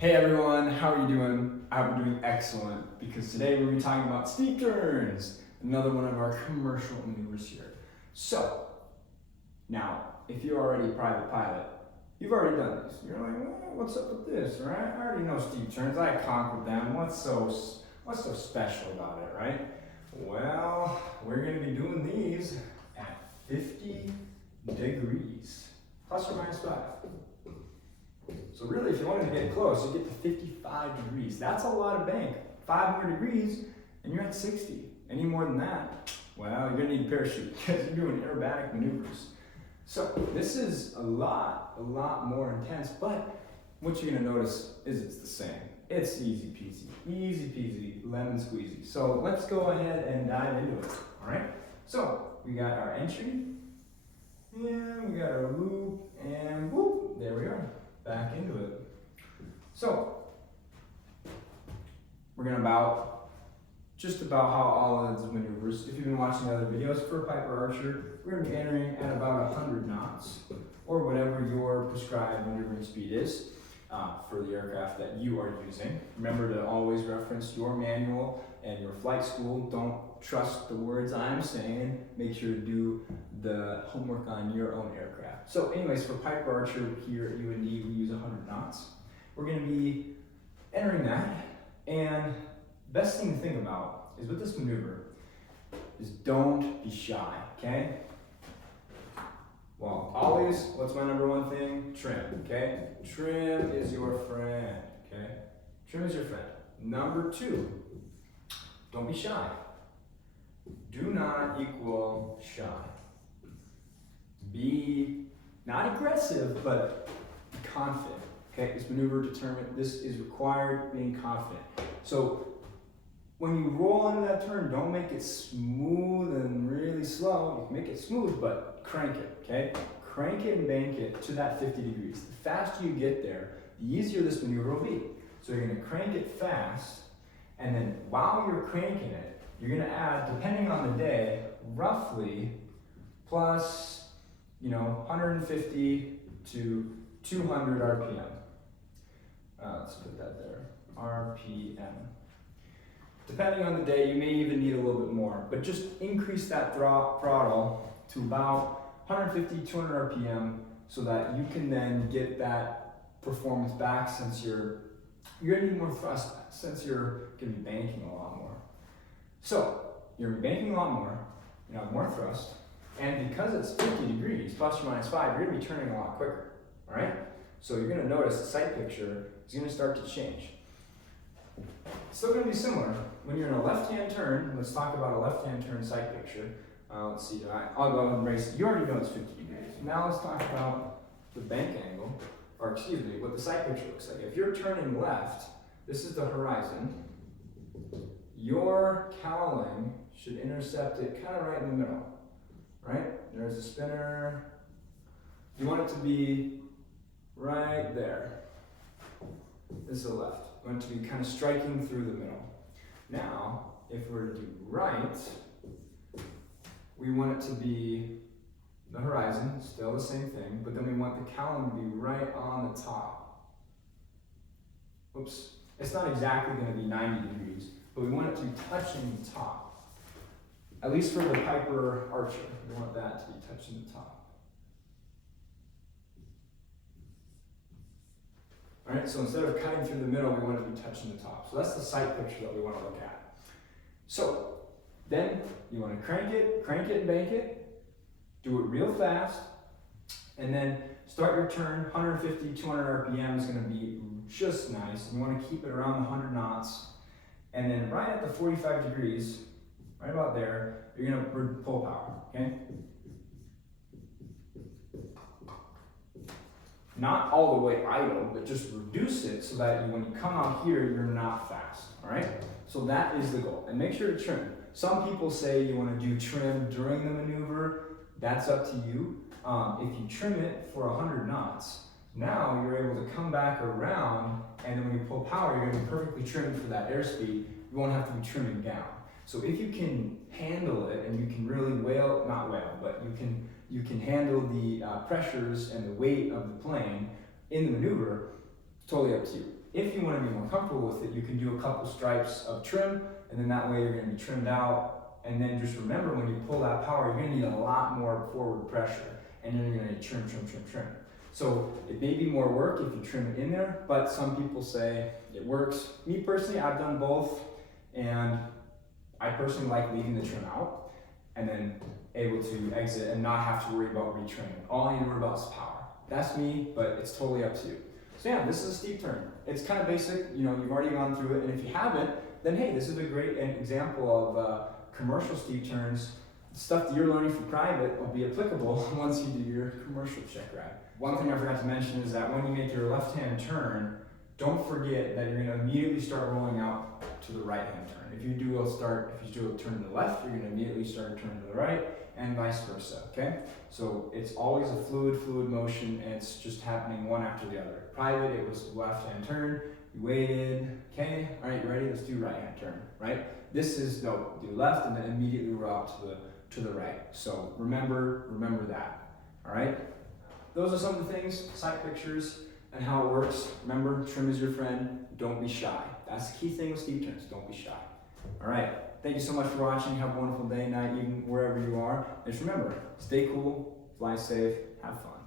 Hey everyone, how are you doing? I hope you're doing excellent because today we're going to be talking about steep turns, another one of our commercial maneuvers here. So, now, if you're already a private pilot, you've already done this. You're like, well, what's up with this, right? I already know steep turns, I conquered them, what's so special about it, right? Well, we're going to be doing these at 50 degrees, plus or minus 5. So really, if you wanted to get close, you get to 55 degrees. That's a lot of bank. 5 more degrees, and you're at 60. Any more than that, well, you're gonna need a parachute because you're doing aerobatic maneuvers. So this is a lot more intense, but what you're gonna notice is it's the same. It's easy peasy, lemon squeezy. So let's go ahead and dive into it, all right? So we got our entry, and we got our loop, and whoop, there we are. Back into it. So we're gonna just about how all of these maneuvers. If you've been watching other videos for Piper Archer, we're gonna be entering at about 100 knots or whatever your prescribed maneuvering speed is for the aircraft that you are using. Remember to always reference your manual and your flight school. Don't trust the words I'm saying. Make sure to do the homework on your own aircraft. So anyways, for Piper Archer here at UND, we use 100 knots. We're gonna be entering that, and best thing to think about is with this maneuver is don't be shy, okay? Well, always, what's my number one thing? Trim, okay? Trim is your friend, okay? Trim is your friend. Number 2, don't be shy. Do not equal shy. Be not aggressive, but confident. Okay, this maneuver this is required being confident. So when you roll into that turn, don't make it smooth and really slow. You can make it smooth, but crank it, okay? Crank it and bank it to that 50 degrees. The faster you get there, the easier this maneuver will be. So you're gonna crank it fast, and then while you're cranking it, you're gonna add, depending on the day, roughly plus 150 to 200 RPM. Let's put that there, RPM. Depending on the day, you may even need a little bit more, but just increase that throttle to about 150, 200 RPM so that you can then get that performance back since you're gonna need more thrust since you're gonna be banking a lot more. So, you're gonna be banking a lot more, you have more thrust, and because it's 50 degrees, plus or minus 5, you're gonna be turning a lot quicker, all right? So you're gonna notice the sight picture is gonna start to change. It's still gonna be similar. When you're in a left-hand turn, let's talk about a left-hand turn sight picture. Let's see, I'll go ahead and race. You already know it's 50 degrees. Now let's talk about the bank angle, or excuse me, what the sight picture looks like. If you're turning left, this is the horizon. Your cowling should intercept it kind of right in the middle. Right? There's a spinner. You want it to be right there. This is the left. You want it to be kind of striking through the middle. Now, if we're to do right, we want it to be the horizon, still the same thing, but then we want the cowling to be right on the top. Oops. It's not exactly going to be 90 degrees, but we want it to be touching the top. At least for the Piper Archer, we want that to be touching the top. All right, so instead of cutting through the middle, we want it to be touching the top. So that's the sight picture that we want to look at. So then you want to crank it and bank it, do it real fast, and then start your turn. 150, 200 RPM is going to be just nice. You want to keep it around 100 knots. And then right at the 45 degrees, right about there, you're gonna pull power, okay? Not all the way idle, but just reduce it so that when you come out here, you're not fast, all right? So that is the goal, and make sure to trim. Some people say you wanna do trim during the maneuver. That's up to you. If you trim it for 100 knots, now you're able to come back around, and then when you pull power, you're gonna be perfectly trimmed for that airspeed. You won't have to be trimming down. So if you can handle it and you can really but you can handle the pressures and the weight of the plane in the maneuver, it's totally up to you. If you want to be more comfortable with it, you can do a couple stripes of trim, and then that way you're going to be trimmed out. And then just remember, when you pull that power, you're going to need a lot more forward pressure, and then you're going to need trim, trim, trim, trim. So it may be more work if you trim it in there, but some people say it works. Me personally, I've done both, and I personally like leaving the trim out and then able to exit and not have to worry about retrimming. All I need to worry about is power. That's me, but it's totally up to you. So yeah, this is a steep turn. It's kind of basic, you know, you've already gone through it, and if you haven't, then hey, this is a great example of commercial steep turns. Stuff that you're learning for private will be applicable once you do your commercial check ride. One thing I forgot to mention is that when you make your left-hand turn, don't forget that you're going to immediately start rolling out to the right-hand turn. If you do a turn to the left, you're going to immediately start a turn to the right, and vice versa, okay? So it's always a fluid motion, and it's just happening one after the other. Private, it was left-hand turn, you waited, okay, all right, you ready? Let's do right-hand turn, right? This is, no, do left, and then immediately roll out to the right. So remember that, all right? Those are some of the things, side pictures, and how it works. Remember, trim is your friend. Don't be shy. That's the key thing with steep turns. Don't be shy. All right. Thank you so much for watching. Have a wonderful day, night, evening, wherever you are. And just remember, stay cool, fly safe, have fun.